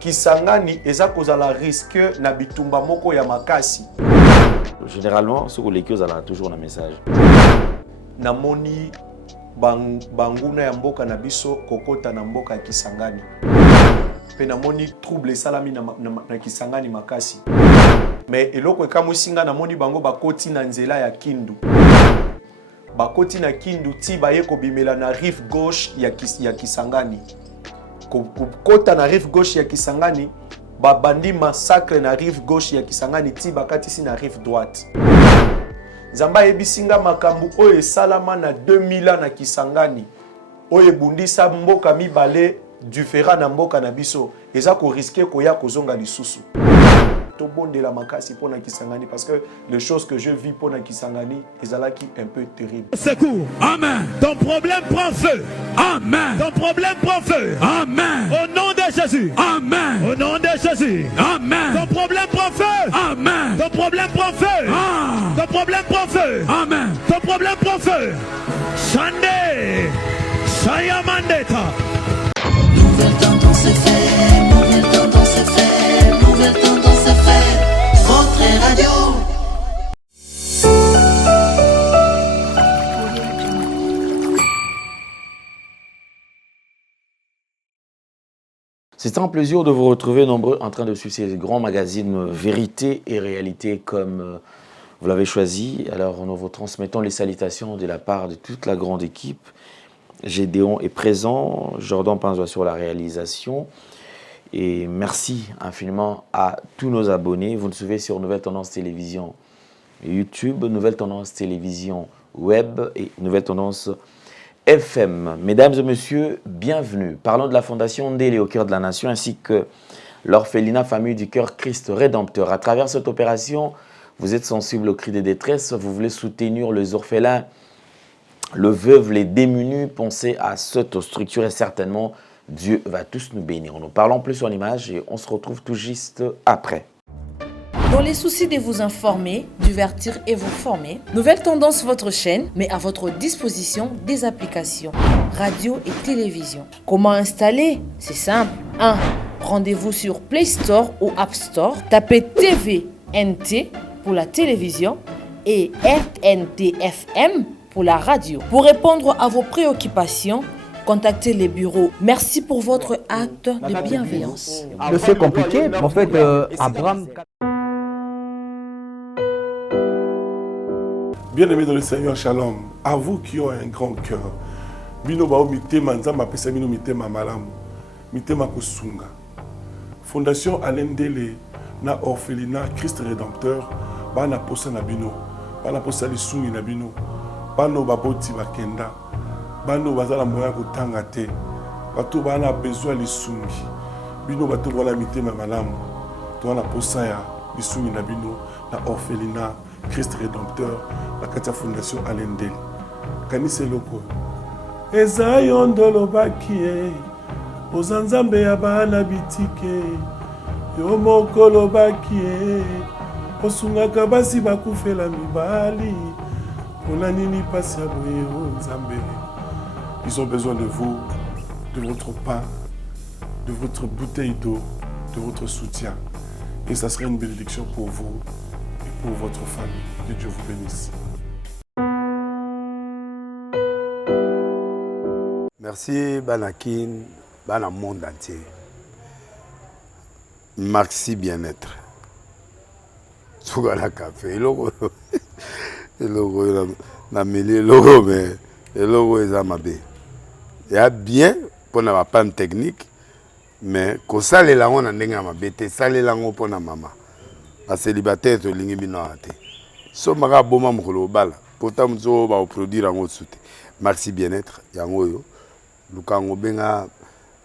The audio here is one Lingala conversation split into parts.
Kisangani eza kozala risque na bitumba moko ya makasi. Généralement, ce que les choses ont toujours un message. Namoni banguna ya mboka na biso kokota na mboka ya Kisangani. Pe namoni trouble salami na Kisangani makasi. Mais eloko ekamusinga namoni bango bakoti na nzela ya Kindu. Bakoti na Kindu ti baye kobimela na rive gauche ya Kisangani. Kota na rive gauche ya Kisangani, babandi massacre na rive gauche ya Kisangani ti bakatisi na rive droite. Nzamba yebisinga makambu oyo esalama na 2000 na Kisangani. Oyo bundisa mboka mibale différent na mboka na biso. Eza ko risquer koya kozonga lisusu. Tobondela makasi pona Kisangani parce que les choses que je vis pona Kisangani ezalaki un peu terrible. Secours. Amen. Ton problème prend feu. Amen. Ton problème prend feu. Amen. Au nom de Jésus. Amen. Au nom de Jésus. Amen. Ton problème prend feu. Amen. Ton problème prend feu. Ah. Ton problème prend feu. Amen. Ton problème prend feu. Shande. Shayamandeta. Nouvelle tendance est faite. Nouvelle tendance est faite. Nouvelle tendance est faite. Votre radio. C'est un plaisir de vous retrouver nombreux en train de suivre ces grands magazines Vérité et Réalité comme vous l'avez choisi. Alors nous vous transmettons les salutations de la part de toute la grande équipe. Gédéon est présent, Jordan Panzois sur la réalisation. Et merci infiniment à tous nos abonnés. Vous nous suivez sur Nouvelle Tendance Télévision YouTube, Nouvelle Tendance Télévision Web et Nouvelle Tendance FM. Mesdames et messieurs, bienvenue. Parlons de la Fondation Ndélé au cœur de la nation ainsi que l'orphelinat Famille du Cœur Christ Rédempteur. À travers cette opération, vous êtes sensible aux cris de détresse, vous voulez soutenir les orphelins, le veuve, les démunis. Pensez à cette structure et certainement Dieu va tous nous bénir. Nous parlons plus en images et on se retrouve tout juste après. Dans les soucis de vous informer, divertir et vous former, Nouvelle Tendance, votre chaîne, met à votre disposition des applications, radio et télévision. Comment installer? C'est simple. 1. Rendez-vous sur Play Store ou App Store. Tapez TVNT pour la télévision et RNTFM pour la radio. Pour répondre à vos préoccupations, contactez les bureaux. Merci pour votre acte de bienveillance. C'est compliqué, en fait, Abraham... Bien-aimés dans le Seigneur, shalom. À vous qui ont un grand cœur, bino bao mitema nzamba pesa bino mitema malamu, mitema kusunga. Fondation Alain Ndélé na orphelinat Christ Rédempteur, bana posa na bino, bana posa lisungi na bino, bano baboti bakenda, bano bazala moya kotanga te, bato bana besoin lisungi, bino bato wala mitema malamu, to na posa ya lisungi na bino na orphelinat Christ Rédempteur, la Katia Fondation Alain Ndélé. Kanise loko. Eza yondolo bakie, ozanzambe ya bana bitike, yo mokolo bakie, osungaka basi bakufela mibali, pona nini pasi ya boye o nzambe. Ils ont besoin de vous, de votre pain, de votre bouteille d'eau, de votre soutien. Et ça serait une bénédiction pour vous. Pour votre famille. Que Dieu vous bénisse. Merci Banakin, Bana monde entier. Maxi bien-être. Sougala café. Logo na mêlé logo mais logo est amabé. Il y a bien pour na panne technique mais ko sale la on ndenga mabete sale la ngo pona mama. La célibataire to lingi bino ate so maka boma mukolo bala pota mzo ba produire en sute Maxi bien-être yango yo lukango benga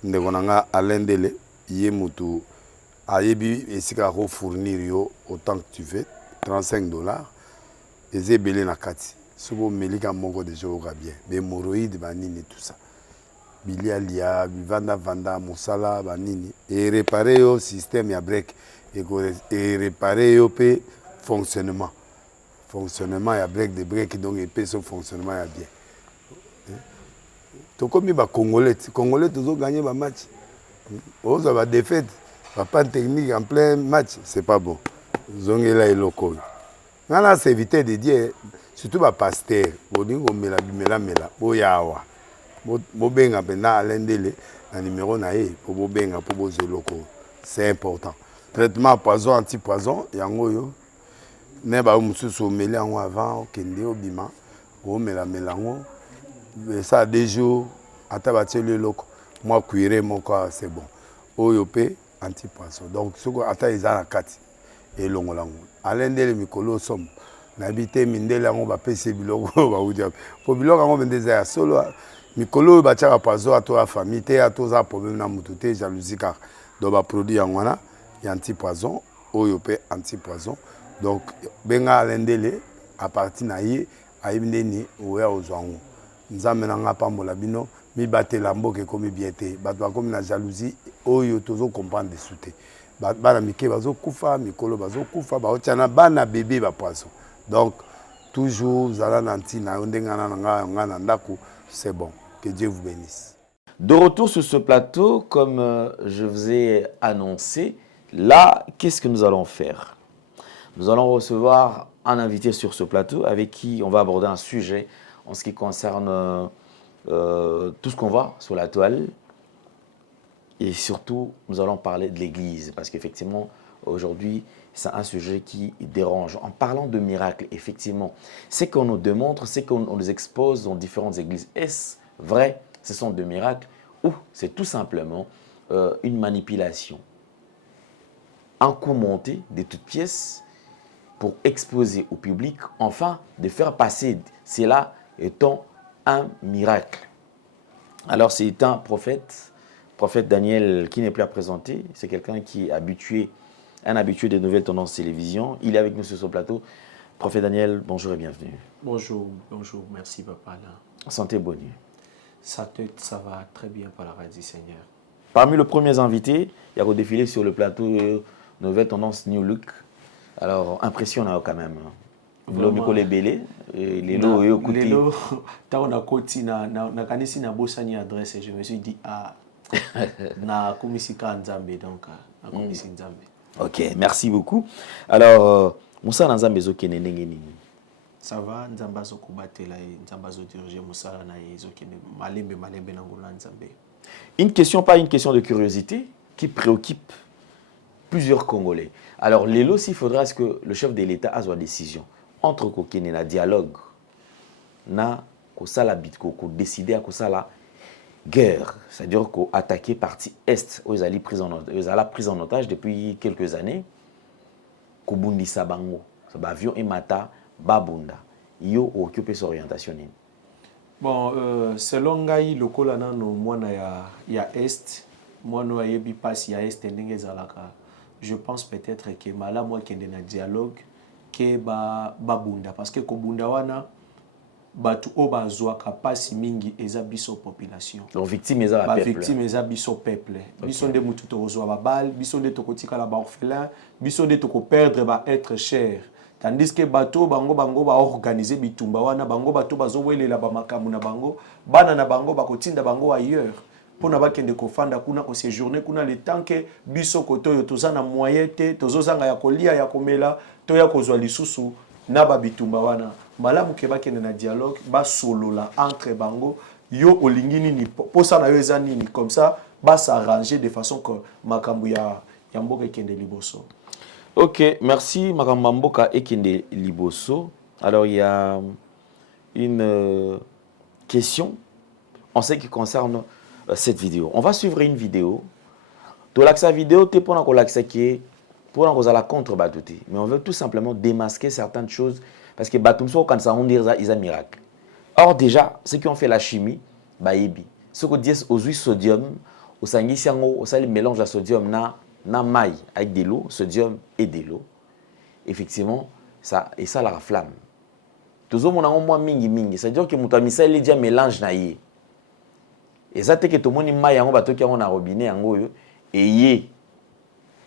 ndeko nanga Alain Ndélé ye mutu ayebi esika ko fournir yo autant que tu veux $35 ezebele na kati sobo melika moko de jour bien be hémorroïdes banini tout ça bilia lia vanda musala banini et réparer yo système ya break et réparer le fonctionnement. Fonctionnement, il y a break de break, donc il y a fonctionnement bien. Donc comme les Congolais, toujours gagné le match. Ils ont défaite. Papa technique en plein match, c'est pas bon. Zongela et loco. Nana c'est éviter de dire surtout ba pasteur, boningo mela bimela mela, boyawa. Bo benga bena alendele na numéro na e pour bo benga pour bo zeloko. C'est important. Traitement poison anti-poison yango yo. Ne ba mususu meli yango avant kende obima, o mela melango. Ça a 2 jours ata batie le loko. Moi cuire mon corps c'est bon. Oyopé anti-poison. Donc ce que ata izana kati et longolango. Alendele mikolo somme. N'habité mindele yango ba pese biloko ba udia. Po biloko yango bendeza ya solo mikolo ba tchaka poison à toi famille te à toi problème na mututé jalousie car do ba produit yango na ya anti-poison oyopé anti-poison. Donc benga alendele à partir na ye ayibindeni oya ozwango. Nzambe na nga pambola bino mi batela mboke komi bien te bato bakomi na jalousie oyo tozo comprendre de souté bana mike bazo kufa mikolo bazo kufa baotiana bana bébé ba poisson. Donc toujours zala nanti na ndengana nga na ndako, c'est bon. Que Dieu vous bénisse. De retour sur ce plateau, comme je vous ai annoncé, là, qu'est-ce que nous allons faire? Nous allons recevoir un invité sur ce plateau avec qui on va aborder un sujet en ce qui concerne tout ce qu'on voit sur la toile. Et surtout, nous allons parler de l'Église, parce qu'effectivement, aujourd'hui, c'est un sujet qui dérange. En parlant de miracles, effectivement, ce qu'on nous démontre, c'est qu'on nous expose dans différentes églises. Est-ce vrai, ce sont des miracles, ou c'est tout simplement une manipulation? Un coup monté de toutes pièces pour exposer au public, enfin, de faire passer cela étant un miracle. Alors, c'est un prophète Daniel qui n'est plus à présenter. C'est quelqu'un qui est habitué, un habitué des nouvelles tendances télévision. Il est avec nous sur ce plateau. Prophète Daniel, bonjour et bienvenue. Bonjour, merci papa. Santé, bonne nuit. Ça va très bien par la radio Seigneur. Parmi les premiers invités, il y a redéfilé sur le plateau nouvelle tendance New Look. Alors, impressionnant quand même. Vraiment. Les Lelo, on a côté na kanisi na bosani adresse, je me suis dit na komisika nzambe donc na komisi nzambe. OK, merci beaucoup. Alors Moussa Nzambe zo kenene nini? Ça va, nzamba zo kubatela et nzamba zo diriger Moussa na zo kenene malembe na ngula nzambe. Une question, pas une question de curiosité, qui préoccupe plusieurs Congolais. Alors Lelo, s'il faudra est-ce que le chef de l'État a sa décision entre kokene na dialogue na kosala bitko ko décider à kosala guerre, c'est-à-dire qu'on attaqué partie est aux alliés pris en otage depuis quelques années. Kobundi Sabango, avion et mata babunda. Yo occupé son orientation. Bon, selon ngai lokola nano mwana ya est, mwana yebi passe ya est ndenge zalaka. Je pense peut-être que mala moi kende na dialogue ke babunda parce que kobunda wana batu oba zwaka pasi mingi eza biso population. Donc victime eza ba peuple. Victime eza biso peuple. Okay. Biso nde mutu to zwa ba bal, biso nde to kotika la ba orphelin, biso nde to ko perdre ba être cher. Tandis que bato bango ba organiser bitumba wana bango bato bazowelela ba makamu na bango, bana na bango bakotinda bango ailleurs. Pona bakende kofanda kuna ko séjourner kuna le temps que biso koto yo tozana moyen te tozozanga ya kolia ya komela to ya kozwa lisusu na ba bitumba wana. Malamu ke bakende na dialogue ba solola entre bango yo olingi nini posa na yo eza nini comme ça ba s'arranger de façon que makambu ya mboka kende liboso. OK, merci makambu mboka ekende liboso. Alors il y a une question en ce qui concerne cette vidéo. On va suivre une vidéo. De l'accès vidéo, tu pour l'accès qui est pour la contre batouté. Mais on veut tout simplement démasquer certaines choses parce que batumso quand ça on dit ils a miracle. Or déjà, ceux qui ont fait la chimie, baebi. Ce que disent aux huiles sodium, au sanguisiango, au sel mélange la sodium na maille avec de l'eau, sodium et de l'eau. Effectivement, ça et ça la flamme. Toujours mon moins mingi, c'est-à-dire que mon tamisa il dit mélange na yé. Et ça te que tout le monde maille yango bato qui ont na robinet yango yo et yé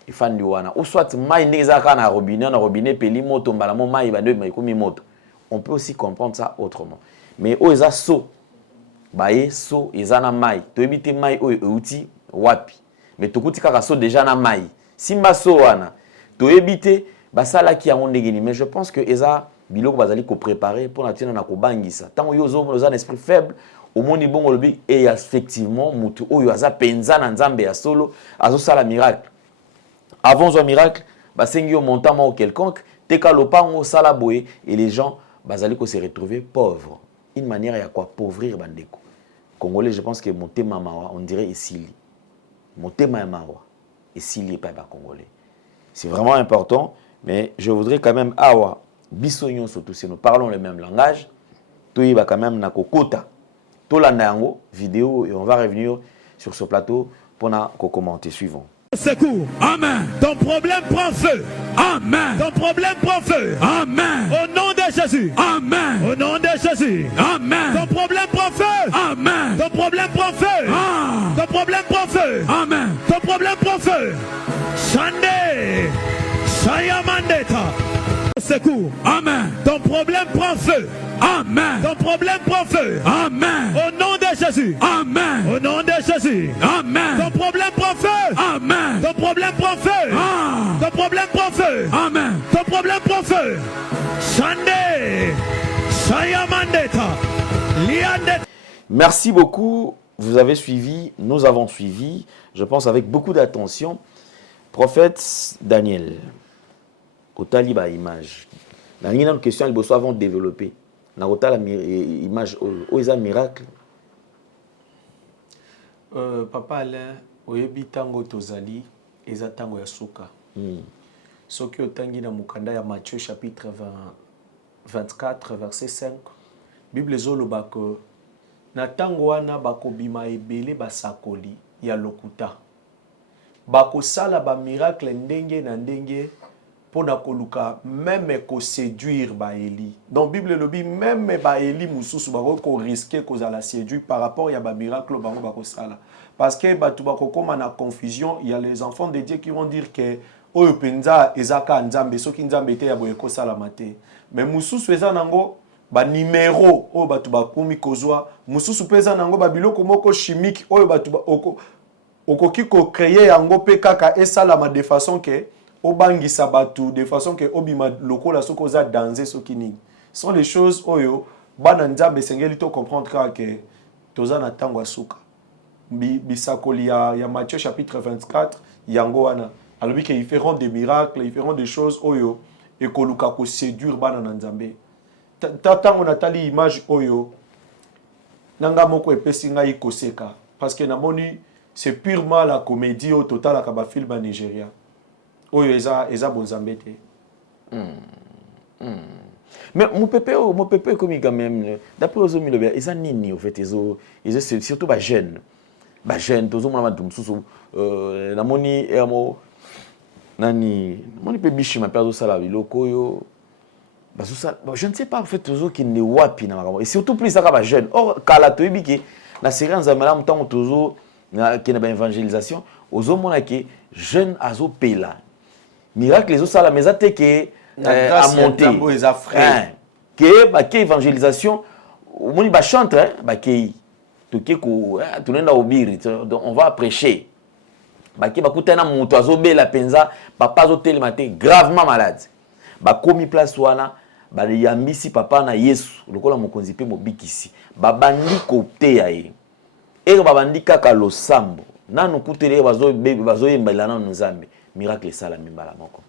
et fan du wana ou soit maille neza ka na robinet peli moto mbala mo maille ba de mai komi moto. On peut aussi comprendre ça autrement. Mais o eza so baye so eza na maille to ebite maille o outil wapi mais tokuti kaka so déjà na mai simba so wana toyebite basala ki yango ndengeni mais je pense que eza biloko bazali ko préparer pour na tina na ko bangisa tango yo zo un esprit faible au monde bongo lobi et effectivement mutu oyo aza penza na nzambe ya solo azo sala miracle avant zo miracle basengi yo montant ou quelconque teka lopango sala boye et les gens bazali ko se retrouver pauvres une manière ya quoi pauvrir bandeko congolais je pense que motema mawa on dirait esili motema mawa esili pas ba congolais c'est vraiment important mais je voudrais quand même awa biso nyonso tous nous parlons le même langage toyiba quand même na kokota tolanda yango vidéo et on va revenir sur ce plateau pour na commenter suivant. Secours. Amen. Ton problème prend feu. Amen. Ton problème prend feu. Amen. Au nom de Jésus. Amen. Au nom de Jésus. Amen. Ton problème prend feu. Amen. Ton problème prend feu. Ah. Ton problème prend feu. Amen. Ton problème prend feu. Shande. Shayamandeta. Secours. Amen. Ton problème prend feu. Amen. Ton problème prend feu. Amen. Au nom de Jésus. Amen. Au nom de Jésus. Amen. Ton problème prend feu. Amen. Ton problème prend feu. Ah. Ton problème prend feu. Amen. Ton problème prend feu. Shande. Shayamandeta. Liande. Merci beaucoup. Vous avez suivi, nous avons suivi, je pense avec beaucoup d'attention, prophète Daniel. Au taliba image. Dans une question, il faut avant de développer. Dans l'image, où est un miracle? Papa Alain, oyebi tango tozali, eza tango ya suka. Soki otangi na mukanda ya Matthieu chapitre 24, verset 5, Bible ezoloba ko na tango wana bakobima ebele basakoli ya lokuta. Bakosala ba miracle ndenge na ndenge pour koluka même ko séduire ba Eli. Donc Bible lobi même ba Eli mususu bako risquer ko la séduire par rapport ya ba miracle bango bako sala. Parce que batu bako koma na confusion, il y a les enfants de Dieu qui vont dire que oyo penza ezaka nzambe soki nzambe te ya boye ko sala mate. Mais mususu eza nango ba numéro oyo batu bakomi kozwa, mususu peza nango ba biloko moko chimique oyo batu okoki ko créer yango pe kaka esalama de façon que obangisa batu de façon que obima lokola soko za danser soki nini. Ce sont les choses oyo bana nzambe sengeli to comprendre que toza na tango asuka. Bisakoli ya Matthieu chapitre 24 yango wana alobi que ils feront des miracles, ils feront des choses oyo et koluka ko séduire bana nzambe. Tango natali image oyo nanga moko epesi ngai koseka parce que namoni c'est purement la comédie au total à ba film à Nigeria. Oyo eza bonzambe te. Mais mon pépé comme quand même d'après aux hommes ils ont nini au fait ils surtout ba jeune tozo mona madum susu na moni emo nani moni pe bishi ma perdo sala biloko yo ba je ne sais pas en fait tozo qui ne wapi na makamo et surtout plus ça ba jeune or kala to ebiki na série nzamela mutango tozo na qui na ba évangélisation aux hommes mona ki jeune azo pela miracle les autres la mais até que à monter que ba ki évangélisation moni ba chante ba ki on va prêcher. Baki bakutana mutu azobela penza papa azotelema te gravement malade. Bakomi place wana bayambisi papa na Yesu lokola mokonzi pe mobikisi. Babandi koteya ye. Ero babandi kaka losambo. Nanu kutele bazoyembela na nzambe. Miracle sala mimbala moko.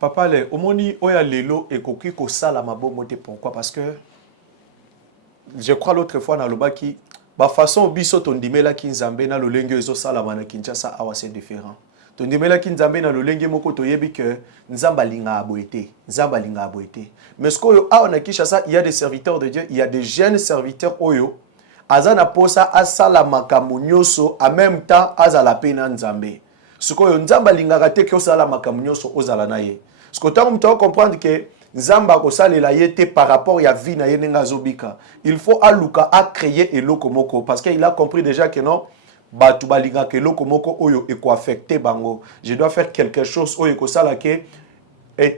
Papa le omoni oya lelo ekoki ko sala mabomo te pourquoi parce que je crois l'autre fois dans le baki ba façon biso tondimela ki nzambe na lolenge ezo sala mana Kinshasa awa c'est différent. Tondimela ki nzambe na lolenge moko toyebi que nzamba linga aboete, nzamba linga aboete. Mais ce que awa na Kinshasa il y a des serviteurs de Dieu, il y a des jeunes serviteurs oyo azana posa asala makambo nyoso en même temps azala pena nzambe. Ce que nzamba linga te ke osala makambo nyoso ozala na ye. Ce que tant on comprendre que Nzamba ko salela yete par rapport ya vie na yenenga zobika. Il faut aluka a créer eloko moko parce qu'il a compris déjà que non batu balinga ke eloko moko oyo eko affecter bango. Je dois faire quelque chose oyo ko sala ke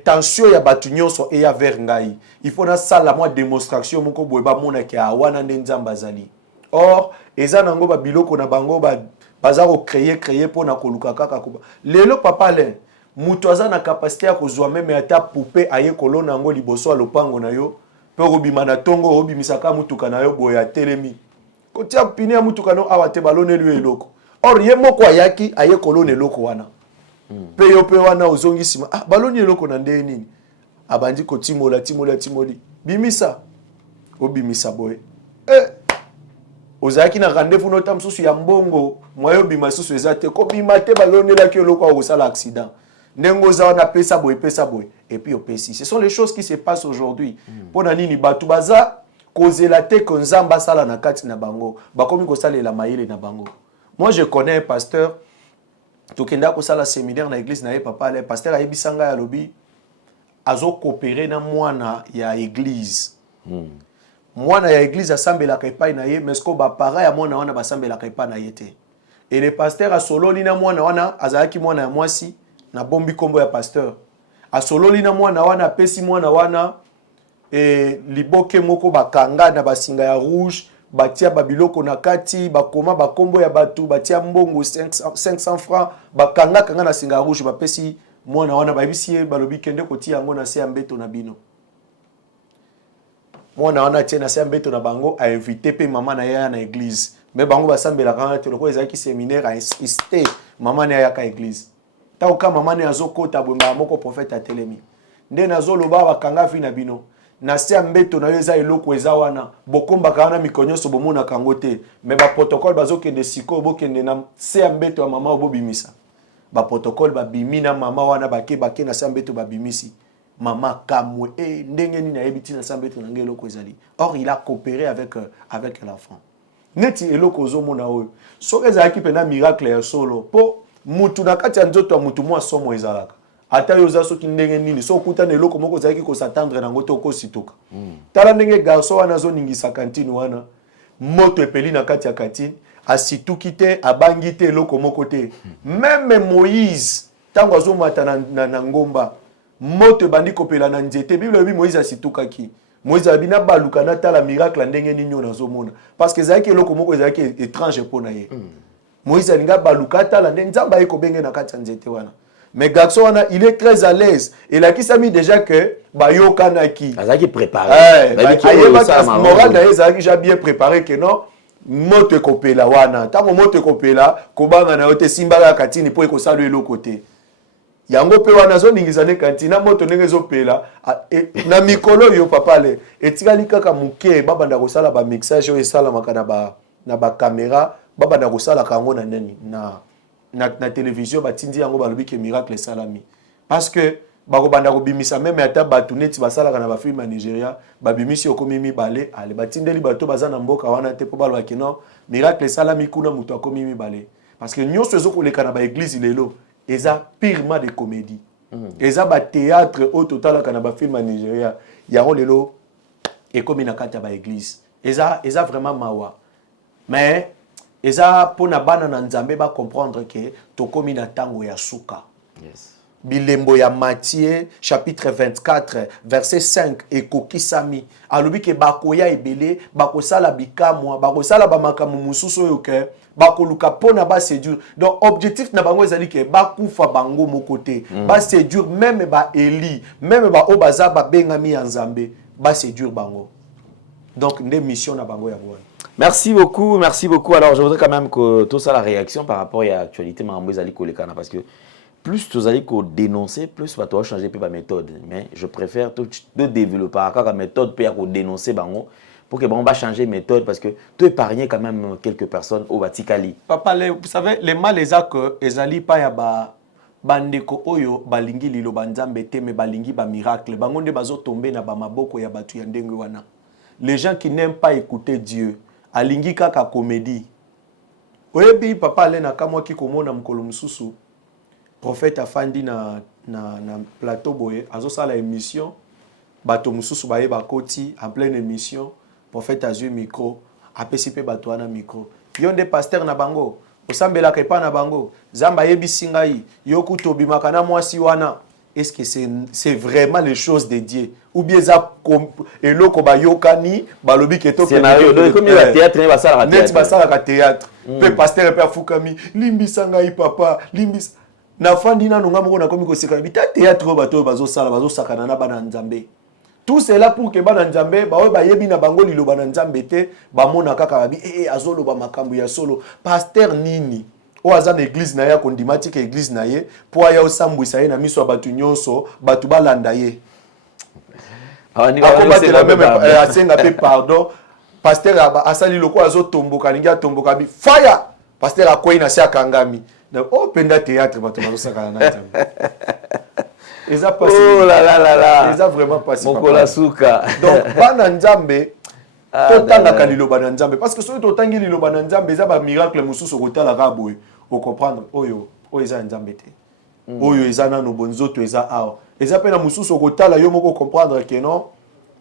tension ya batu nyonso e ya vers ngai. Il faut na sala moi démonstration moko boyeba mona ke awana nde Nzamba zali. Or eza nango ba biloko na bango baza ko créer pour na koluka kaka kuba lelo papa le mutu aza na capacité ya kozwa même ata poupée aye kolona ngo liboso a lopango na yo pe obima na tongo obimisaka mutuka na yo boya telemi kotia pine ya mutuka no awa te balone lui eloko or ye moko ayaki aye kolona eloko wana pe yo pe wana ozongi sima baloni eloko na ndenge nini abandi ko timoli bimisa obimisa boye ozaki na rendez-vous nota msusu ya mbongo mwayo bima susu ezate ko bima te balonela ki eloko au sala accident ndengo za wana pesa boye et puis opesi ce sont les choses qui se passent aujourd'hui pona nini batu baza kozela te ko nzamba sala na kati na bango bakomi ko salela mayele na bango. Moi je connais un pasteur tokenda ko sala séminaire na église na ye papa le pasteur ayebisanga ya lobi azo coopérer na mwana ya église mwana ya église asambelaka epai na ye mais ko ba para ya mwana wana basambelaka epai na ye te et le pasteur asololi na mwana wana azalaki mwana ya mwasi na bombi kombo ya pasteur asololi na mwana wana pesi mwana wana liboke moko bakanga na basinga ya rouge batia babiloko na kati bakoma bakombo ya batu batia mbongo 500 francs bakanga na singa ya rouge bapesi mwana wana bayebisi ye balobi kende kotia yango na se ya mbeto na bino mwana wana tie na se ya mbeto na bango a invité pe mama na ye na église mais bango basambelaka wana te loko ezalaki séminaire a insisté mama na ye ayaka église taoka mama na ye azokota bwemba moko prophète atelemi nde nazoloba bakanga vi na bino na se ya mbeto na yo eza eloko eza wana bokombaka wana mikonyoso bomonaka yango te mais baprotocole bazokende sikoyo bokende na se ya mbeto ya mama obobimisa baprotocole babimi na mama wana bake na se ya mbeto babimisi mama kamwe ndenge nini ayebi tina se ya mbeto na nge eloko ezali or il a coopéré avec l'enfant neti eloko ozomona oyo soki ezalaki mpena miracle ya solo mpo mutu na kati ya nzoto ya mutu mwa somo ezalaka ata yo za soki ndenge nini so okutana eloko moko ozalaki kosatendre nango te okosituka tala ndenge garso wana azoningisa kantine wana moto epeli na kati ya kantine asituki te abangi te eloko moko te meme Moïse ntango azomata na ngomba moto ebandi kopela na nzete bible ebi Moïse asitukaki Moïse abina baluka na tala miracle ndenge nini on azomona parce que ezalaki eloko moko ezalaki étrange mpona ye Moïse alinga baluka tala ndenge nzamba ye kobenge na kati ya nzete wana mais garçon wana il est très à l'aise et là qui s'est mis déjà que bayokanaki azaki préparé moral na ye ezalaki déjà bien préparé que non moto ekopela wana ntango moto ekopela kobanga na yo te simbaka katini mpo ekosala eloko te yango pe wana azoningisa ne kantina moto ndenge ezopela na mikolo oyo papa le etikali kaka moke babanda kosala bamixage oyo esalamaka na bacaméra babanda kosalaka yango na nani na télévision batindi yango balobi ke miracle esalami parce que bakobanda kobimisa meme ata bato neti basalaka na bafilme ya Nigeria babimisi okomi mibale ale batindeli bato baza na mboka wana te mpo balobaki non miracle esalami kuna moto akomi mibale parce que nyonso ezokoleka na baeglise lelo eza purement de comédie eza bathéâtre oyo totalaka na bafilme ya Nigeria yango lelo ekomi na kati ya baeglise eza vraiment mawa mais eza pona bana na nzambe ba comprendre que tokomi na tango ya suka bilembo ya Matthieu chapitre 24 verset 5 ekokisami alobi ke bakoya ebele bakosala bikamwa bakosala bamakambo mususu oyo ke bakoluka pona ba séduire donc objectif na bango ezali ke bakufa bango moko te ba séduire même ba Eli même ba obaza ba bengami ya nzambe ba séduire bango donc nde mission na bango ya bwana. Merci beaucoup. Alors, je voudrais quand même que tout ça, la réaction par rapport à l'actualité, parce que plus tu allez dénoncer, plus tu vas changer la méthode. Mais je préfère de développer la méthode pour dénoncer pour que on va changer méthode parce que tu épargnes quand même quelques personnes au Vaticali. Papa, vous savez, les mal les a que ezali pa ya bandeko oyo balingi lilo banzambe te me balingi ba miracle. Bangonde bazo tomber na ba maboko ya batu ya ndenge wana. Les gens qui n'aiment pas écouter Dieu alingi kaka comédie. Oyebi papa le na kamwa ki komona mkolo mususu prophète afandi na plateau boye azosala émission bato mususu baye bakoti en pleine émission prophète azui micro apesi pe bato wana micro yonde pasteur na bango osambelaka epa na bango zamba yebisi ngai yo kutobimaka na mwasi wana est-ce que c'est vraiment les choses de Dieu ou bien ça eloko bayokani balobi keto scénario donc comme le théâtre ne va ça net basala ka théâtre pe pasteur pe afukami limbisa ngai papa limbisa na fandi na nonga moko na komi ko seka bita théâtre bato bazo sakana na bana nzambe tout cela pour que bana nzambe ba bayebi na bango liloba na nzambe te ba mona kaka babi azolo ba makambo ya solo pasteur nini o aza na église na ye kondimatike église na ye po aya osambwisa ye na miso ya batu nyonso batu balanda ye akobatela meme asenga pe pardon pasteur asali loko azotomboka lingi atomboka bi fire pasteur akwei na se akangami o penda théâtre bato bazosakana na nzambe eza pasi oh là là là là eza vraiment pasi mokola suka donc bana nzambe totangaka liloba na nzambe parce que soki totangi liloba na nzambe eza ba miracle mosusu kotalaka boye o comprendre oyo eza nzambe te oyo eza nano bonzoto eza awa eza pe na mosusu kotala yo moko comprendre que non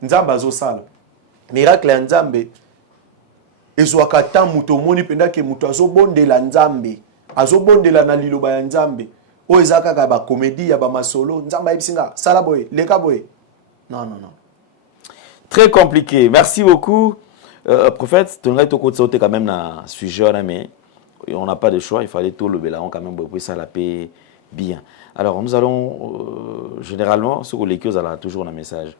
nzambe azosala miracle ya nzambe ezwaka ta muto omoni penda ke muto azobondela nzambe azobondela na liloba ya nzambe oyo eza kaka bacomédie ya bamasolo nzambe ayebisinga sala boye leka boye non. Très compliqué. Merci beaucoup, prophète. Tu n'aurais pas quand même un sujet, mais on n'a pas de choix. Il fallait tout le bélaon quand même pour ça la paix bien. Alors nous allons généralement ce que les choses a toujours un message.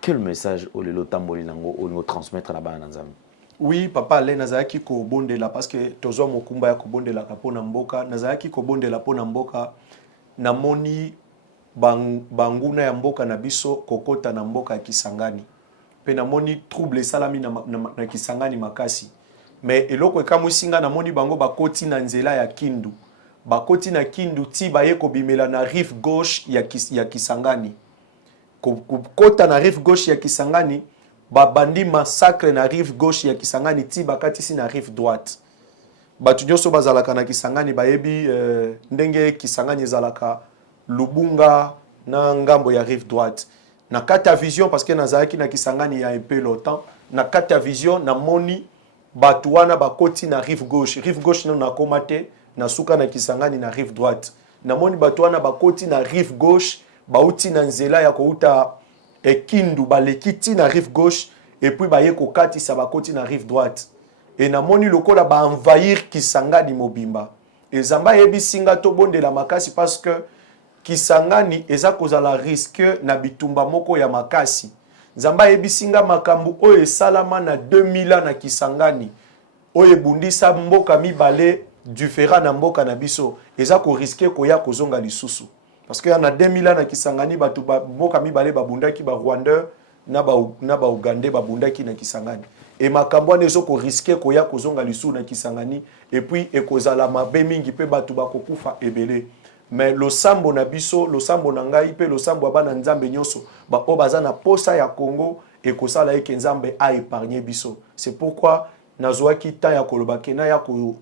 Quel message au lelo tamboli nango au nous transmettre là-bas en Nzambe? Oui, papa le nazaki ko bondela parce que tozo mokumba ya ko bondela kapona mboka nazaki ko bondela pona mboka namoni banguna ya mboka na biso kokota na mboka ya Kisangani. Pe namoni trouble salami na Kisangani makasi. Mais eloko ekamusinga namoni bango bakoti na nzela ya Kindu. Bakoti na Kindu ti baye ko bimela na rive gauche ya Kisangani. Kota na rive gauche ya Kisangani babandi massacre na rive gauche ya Kisangani ti bakati si na rive droite. Batu nyonso bazalaka na Kisangani bayebi ndenge Kisangani ezalaka Lubunga na ngambo ya rive droite. Na kata vision parce que nazalaki na Kisangani il y a un peu longtemps na kata vision na moni batu wana bakoti na rive gauche no na komate na suka na Kisangani na rive droite na moni batu wana bakoti na rive gauche bauti na nzela ya kouta Kindu balekiti na rive gauche et puis baye ko katisa bakoti na rive droite et na moni lokola ba envahir Kisangani mobimba et zamba yebisinga to bondela makasi parce que Kisangani eza kozala risque na bitumba moko ya makasi. Nzamba ebisinga makambu oyo esalama na 2000 na Kisangani. Oyo bundisa mboka mibale différent na mboka na biso. Eza ko risque koya kozonga lisusu. Parce que na 2000 na Kisangani batu mboka mibale babundaki ba Rwanda na ba Uganda babundaki na Kisangani. Et makambu wana ezo ko risque koya kozonga lisusu na Kisangani et puis ekozala mabe mingi pe batu bakokufa ebele. Mais le sambo na biso, le sambo na ngai pe le sambo abana nzambe nyonso ba obaza na posa ya Congo et kosala eke nzambe a épargné biso. C'est pourquoi nazwaki ta ya kolobaki na ya ko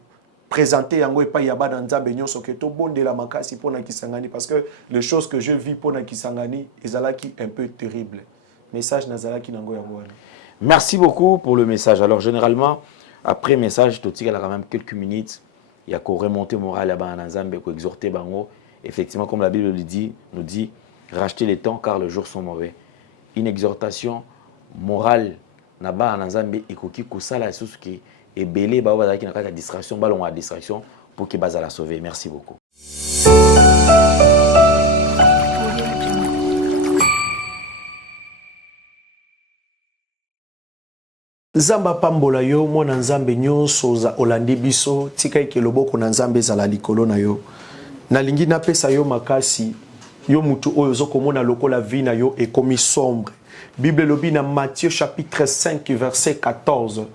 présenter yango epa ya bana nzambe nyonso ke to bondela makasi pona Kisangani parce que les choses que je vis pona Kisangani ezalaki un peu terrible. Message nazalaki nango yango wana. Merci beaucoup pour le message. Alors généralement après message totika là quand même quelques minutes. Il y a qu'au remonter moral là-bas en Nzambe, qu'au exhorter bango. Effectivement, comme la Bible nous dit, racheter les temps car les jours sont mauvais. Une exhortation morale là-bas en Nzambe et qui ça la source qui est belé bah qui n'a pas distraction, ballon à distraction pour que base à la sauver. Merci beaucoup. Zamba pambola yo mwana nzambe nyonso za olandi biso tika ike loboko na nzambe za la likolo na yo nalingi napesa yo makasi yo mutu oyo zokomona lokola vie na yo ekomi sombre. Bible lobi na Matthieu chapitre 5 verset 14.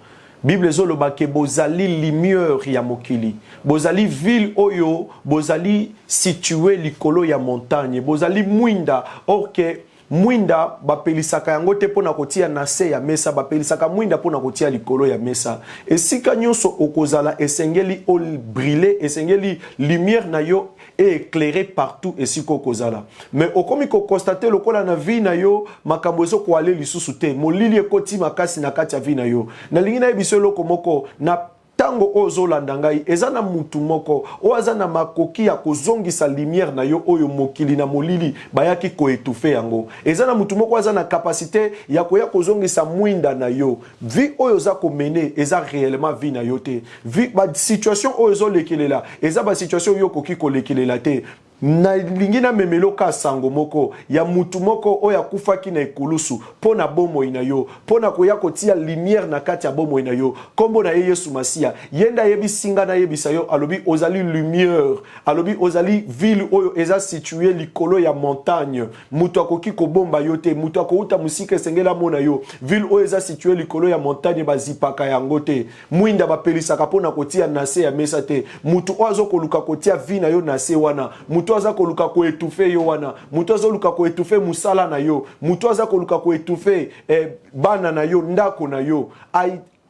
Bible zoloba ke bozali lumière ya mokili, bozali ville oyo bozali situé likolo ya montagne, bozali mwinda orke mwinda bapelisaka yango te pona kotia na se ya mesa, bapelisaka mwinda pona kotia likolo ya mesa. Esika nyonso okozala esengeli ol briller, esengeli lumière na yo et éclairer partout esiko kozala. Mais okomi ko constater lokola na vie na yo makambo ezo ko ale lisusu te, molili ekoti makasi na kati ya vie na yo. Na lingi na biso loko moko na tango ozo landangai ezana mutu moko o azana makoki ya kozongisa lumière na yo oyo mokili na molili bayaki ko étouffer yango ezana mutu moko azana capacité ya koya kozongisa mwinda na yo vie oyo za ko mener eza réellement vie na yo te vie ba situation oyo zo lekelela eza ba situation yo koki ko lekelela te na lingina memelo ka sango moko ya mutu moko oya kufaki na ekulusu pona bomo ina yo pona koya kotia lumière na kati ya bomo ina yo kombo na Yesu Masia yenda yebi singa na yebisa yo alobi ozali lumière alobi ozali ville oyo eza situé likolo ya montagne mutu akoki kobomba yo te mutu akouta musika sengela mona yo ville oyo eza situé likolo ya montagne bazipaka yango te mwinda bapelisaka pona kotia nase ya mesa te mutu ozo koluka kotia vi na yo nase wana mutu aza koluka ko étouffer yo wana mutu aza koluka ko étouffer musala na yo mutu aza koluka ko étouffer bana na yo ndako na yo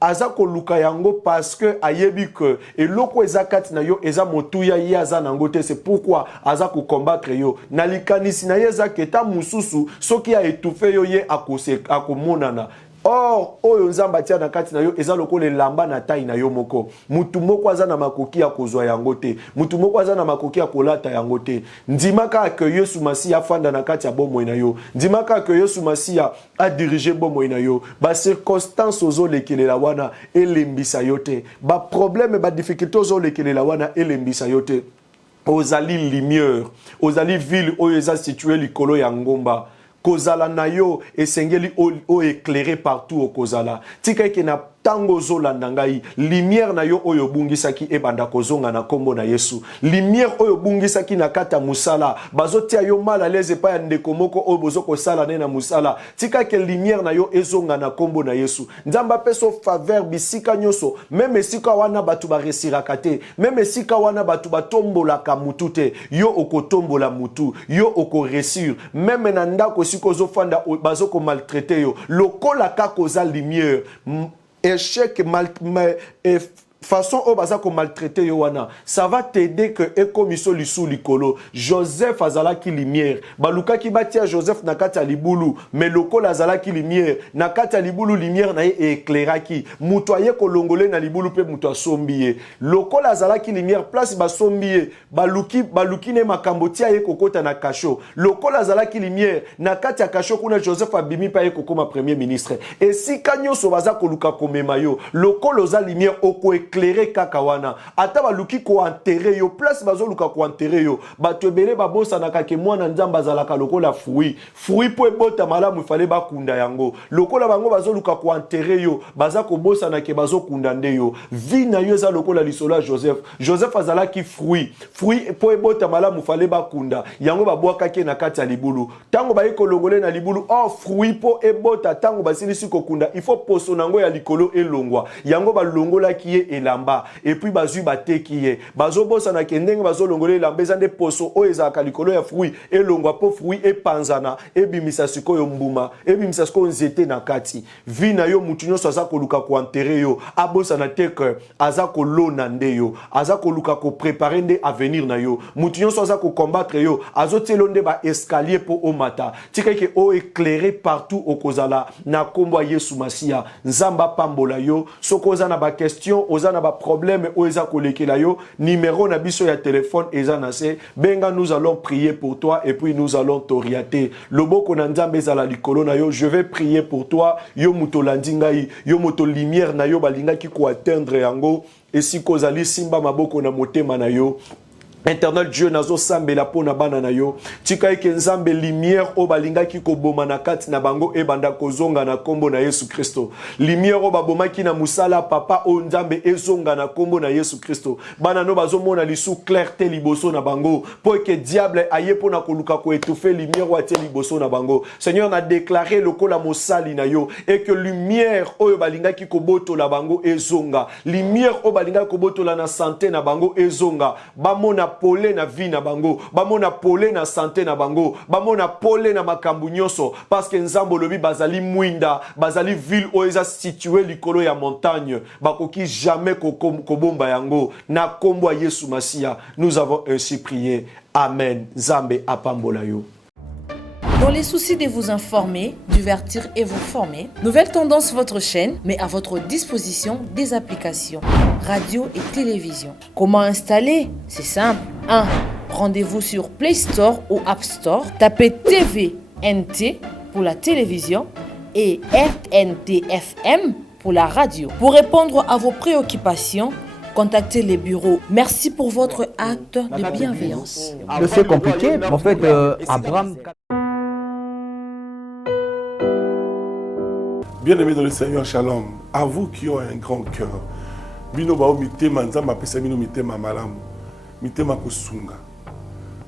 aza koluka yango parce que ayebi que eloko eza kati na yo eza motuya ye aza nango te c'est pourquoi aza ko combattre yo na likanisi na ye eza keta mususu soki a étouffer yo ye akomonana. Or oyo nzamba tia na kati na yo eza lokola lamba na taille na yo moko mutu moko aza na makoki ya kozwa yango te mutu moko aza na makoki ya kolata yango te ndimaka que Yesu Masia afanda na kati ya bomo na yo ndimaka que Yesu Masia a diriger bomo na yo ba circonstance ozo lekelela wana elembisa yo te ba problème ba difficulté ozo lekelela wana elembisa yo te ozali lumière ozali ville oyo eza situé likolo ya ngomba kozala na yo esengeli o éclairer partout au kozala tika ke na tango zolanda ngai lumière na yo oyo bungisaki ebanda kozonga na kombo na Yesu lumière oyo bungisaki na kata musala bazotia yo mal à l'aise pa ya ndeko moko oyo bozoko sala na musala tika ke lumière na yo ezonga na kombo na Yesu nzamba peso faveur bisika nyoso même esika wana batu ba resiraka te même esika wana batu batombolaka mutu te yo okotombola mutu yo oko resir même na ndako siko zofanda bazoko maltraiter yo lokola ka koza lumière échec façon au baza ko maltraiter yo wana ça va t'aider que ekomiso lisu likolo Joseph azala ki lumière baluka ki batia Joseph na kati ya libulu mais lokola azala ki lumière na kati ya libulu lumière na ye éclairaki muto aye kolongole na libulu pe muto asombiye lokola azala ki lumière place basombiye baluki ne makambo tia ye kokota na kasho lokola azala ki lumière na kati ya kasho kuna Joseph abimi pa ye kokoma premier ministre et si kanyo so baza koluka komema yo lokola za lumière oko éclairé kakawana ata baluki ko enterrer yo place bazoluka ko enterrer yo bato ebele babosa na kake mwana nzamba zalaka lokola fruit po ebota malamu fallait bakunda yango lokola bango bazoluka ko enterrer yo baza ko bosa na ke bazokunda nde yo vie na yo za lokola lisolo Joseph azalaki fruit po ebota malamu fallait bakunda yango babwaka ke na kati ya libulu tango bayi kolongole na libulu fruit po ebota tango basilisi kokunda il faut poso nango ya likolo elongwa yango balongola ki elamba et puis bazui batekiye bazobosa na kendenge bazolongole elamba ezande poso o ezaka likolo ya fruit elongwa po fruit epanzana ebimisa sikoyo mbuma ebimisa sikoyo nzete na kati vi na yo mutu nyonso aza koluka ko enterrer yo abosa na te que aza kolona nde yo aza koluka ko préparer nde avenir na yo mutu nyonso aza ko combattre yo azotelo nde ba escalier po omata tikeke o éclairer partout okozala na kombo Yesu Masia nzamba pambola yo sokoza na ba question ozana ba problème oza kolekela yo numéro na biso ya téléphone eza na se benga nous allons prier pour toi et puis nous allons t'orienter loboko na nzambe ezala likolo na yo je vais prier pour toi yo muto landingai yo moto lumière na yo balinga ki ko atteindre yango et si kozali simba maboko na motema na yo Éternel Dieu nazo sambe la pona bana na yo tika eke nzambe lumière o balinga ki ko boma na kati na bango e banda kozonga na kombo na Yesu Kristo lumière o baboma ki na musala papa o nzambe ezonga na kombo na Yesu Kristo bana no bazomona lisu clarté liboso na bango po que diable aye pona koluka ko étouffer lumière o atie liboso na bango Seigneur na déclaré lokola mosali na yo et que lumière o balinga ki ko boto la bango ezonga lumière o balinga ko boto la na santé na bango ezonga bamona pole na vie na bango bamona pole na santé na bango bamona pole na makambu nyonso parce que nzambo lobi bazali mwinda bazali ville oeza situé likolo ya montagne bakoki jamais kobomba yango na kombo ya Yesu Masia nous avons ainsi prié amen nzambe apambola yo. Dans les soucis de vous informer, divertir et vous former, Nouvelle Tendance votre chaîne met à votre disposition des applications, radio et télévision. Comment installer? C'est simple. 1. Rendez-vous sur Play Store ou App Store, tapez TVNT pour la télévision et RNTFM pour la radio. Pour répondre à vos préoccupations, contactez les bureaux. Merci pour votre acte de bienveillance. C'est compliqué, mais en fait, Abraham... Bien-aimés dans le Seigneur, shalom. À vous qui ont un grand cœur. Bino bao mitema nzamba pesa bino mitema malamu. Mitema kosunga.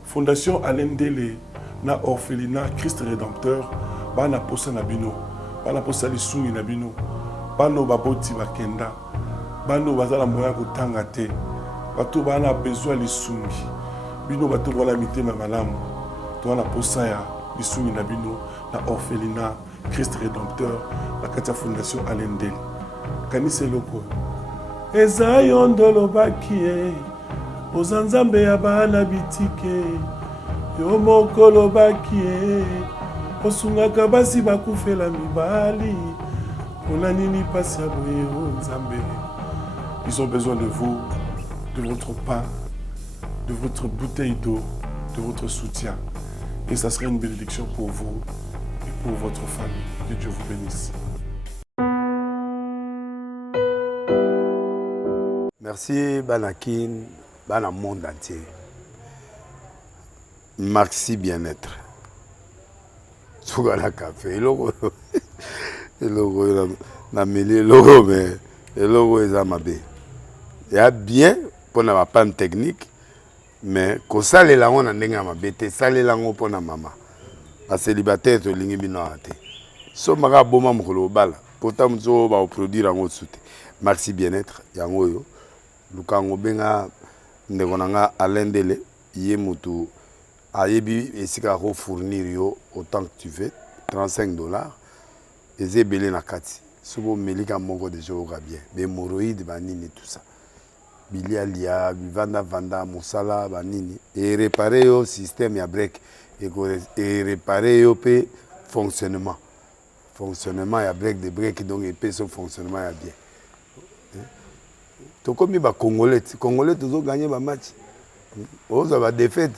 Fondation Alendele na orphelinat Christ Rédempteur bana posa na bino. Bana posa lisungi na bino. Bano baboti bakenda. Bano bazala moya kotanga te. Bato bana besoin lisungi. Bino bato bana mitema malamu. To bana posa ya lisungi na bino na orphelinat Christ Rédempteur, la Katia Fondation Alendele. Kanise loko. Eza yondolo bakie, ozanzambe ya bana bitike, yo mokolo bakie, osungaka basi bakufela mibali, pona nini pasi ya boye o nzambe. Ils ont besoin de vous, de votre pain, de votre bouteille d'eau, de votre soutien. Et ça serait une bénédiction pour vous. Pour votre famille. Que Dieu vous bénisse. Merci Banakin, Bana monde entier. Merci bien-être. Sougala café, logo, na mêlé logo, mais le logo est amabé. Il y a bien pour la panne technique, mais quand ça les langues on a n'enga mabé, ça les langues pour la maman. A célibataire to lingi bino ate so maka boma mukolo bala pota mzo ba produire ngo soute merci bien-être yango yo lukango benga ndeko nanga Alendele ye mutu ayebi esika ko fournir yo autant que tu veux $35 ezebele na kati sobo melika moko de joga bien be moroïde banini tout ça bilialia vanda musala banini et réparer yo système ya break et réparer le fonctionnement. Fonctionnement, il y a break de break, donc il son fonctionnement est bien. Tout comme les Congolais, toujours gagné le match. Ils ont des défaites,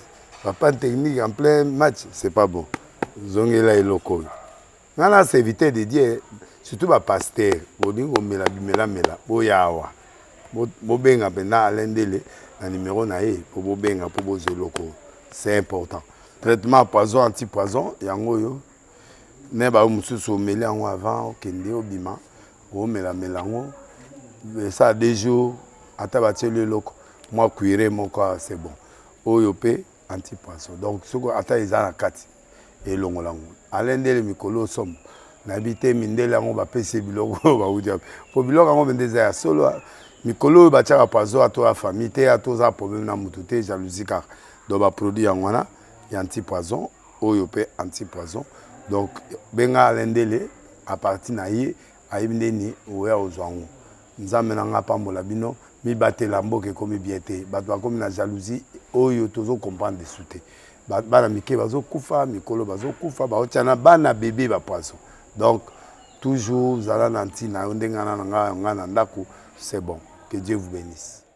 pas de technique en plein match, c'est pas bon. Ils ont là les locaux. Là, c'est éviter de dire, surtout les pasteurs, ils ont mis la mela, boyawa. Bobenga pendant Alendele, le numéro naé pour bobenga pour les locaux. C'est important. Traitement poison anti-poison yango yo ne ba mususu meli yango avant okende obima o mela melango ça 2 jours ata bateli loko moi cuire mon corps c'est bon oyo pe anti-poison donc soko ata ezana kati elongo lango Alendele mikolo som na bité mindele yango ba pese biloko ba udia po biloko yango bendeza ya solo mikolo ba tchaka poison ato la famille te ato za problème na mutu te jalousie car do ba produit yango na anti-poison, OYOP anti-poison. Donc, benga Alendele, à partir naïe, aïbneni, oué ozwango. Nous amenons pambola bino, mi bate lambo ke komi biete, batwa komi na jalousie, oyo tozo comprendre de soute. Bana mike bazo kufa, mikolo bazo kufa, ba otiana bana bébé ba poisson. Donc, toujours zala nanti na ondenga na nga ndako, c'est bon. Que Dieu vous bénisse.